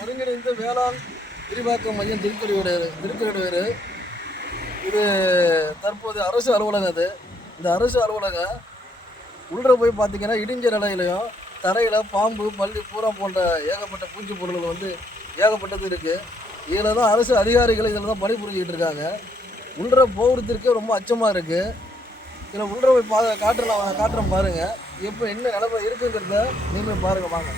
ஒருங்கிணைந்த வேளாண் விரிவாக்க மையம் திருக்கடியூர் திருக்கடியூர் இது தற்போது அரசு அலுவலகம் அது. இந்த அரசு அலுவலகம் உள்ளே போய் பார்த்தீங்கன்னா இடிஞ்ச நிலையிலையும் தரையில் பாம்பு பள்ளி பூரா போன்ற ஏகப்பட்ட பூச்சி பொருள்கள் வந்து ஏகப்பட்டது இருக்குது இதில் தான் அரசு அதிகாரிகள் இதில் தான் பணிபுரிஞ்சிக்கிட்டு இருக்காங்க. உள்ளே போகிறதுக்கே ரொம்ப அச்சமாக இருக்குது இதில் உள்ளே போய் பா காட்டுறலாம் காட்டுறோம் பாருங்கள் இப்போ என்ன நிலமை இருக்குங்கிறத நீங்களும் பாருங்கள் வாங்க.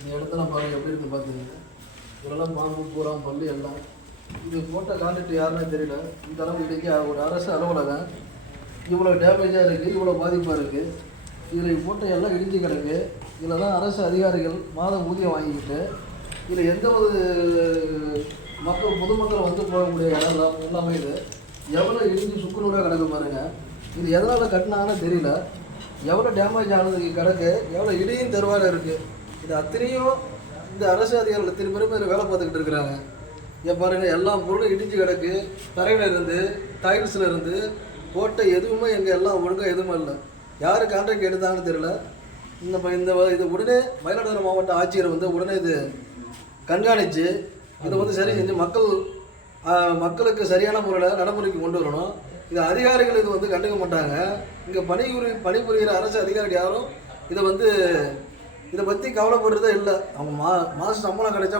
இந்த இடத்துல பாருங்க எப்படி இருக்கு பார்த்தீங்கன்னா இதெல்லாம் பாம்பு பூரா பல்லு எல்லாம். இது போட்ட கான்ட்ராக்ட் யாருன்னே தெரியல. இந்த அளவுக்கு இன்றைக்கி ஒரு அரசு அலுவலகம். இவ்வளோ டேமேஜாக இருக்குது இவ்வளோ பாதிப்பாக இருக்குது இதில் போட்ட எல்லாம் இடிஞ்சு கிடக்கு. இதில் தான் அரசு அதிகாரிகள் மாதம் ஊதியம் வாங்கிக்கிட்டு இதில் எந்த ஒரு பொதுமக்கள் வந்து போகக்கூடிய இடம் எல்லாமே இது. எவ்வளோ இடிஞ்சு சுக்குநூறாக கிடக்கு பாருங்க. இது எதனால் கட்டினாங்கன்னு தெரியல. எவ்வளோ டேமேஜ் ஆனதுக்கு கிடக்கு. எவ்வளோ இடியும் தெருவாக இருக்குது இது அத்தனையும் இந்த அரசு அதிகாரிகள் இத்தனை பேரும் இதில் வேலை பார்த்துக்கிட்டு இருக்கிறாங்க. இங்கே பாருங்க எல்லா பொருளும் இடிஞ்சு கிடக்கு. தரையில் இருந்து டைல்ஸில் இருந்து போட்ட எதுவுமே எங்கே எல்லாம் ஒழுங்காக எதுவுமே இல்லை. யார் கான்ட்ராக்ட் எடுத்தாங்கன்னு தெரியல. இந்த இந்த இது உடனே மயிலாடுதுறை மாவட்ட ஆட்சியர் வந்து உடனே இது கண்காணித்து இதை வந்து சரி செஞ்சு மக்கள் மக்களுக்கு சரியான முறையில் நடைமுறைக்கு கொண்டு வரணும். இது அதிகாரிகள் இது வந்து கண்டுக்க மாட்டாங்க. இங்கே பணிபுரி பணிபுரிகிற அரசு அதிகாரிகள் யாரும் இதை வந்து இதை பற்றி கவலைப்படுறதே இல்லை. அவங்க மா மாதம் சம்பளம் கிடைச்சா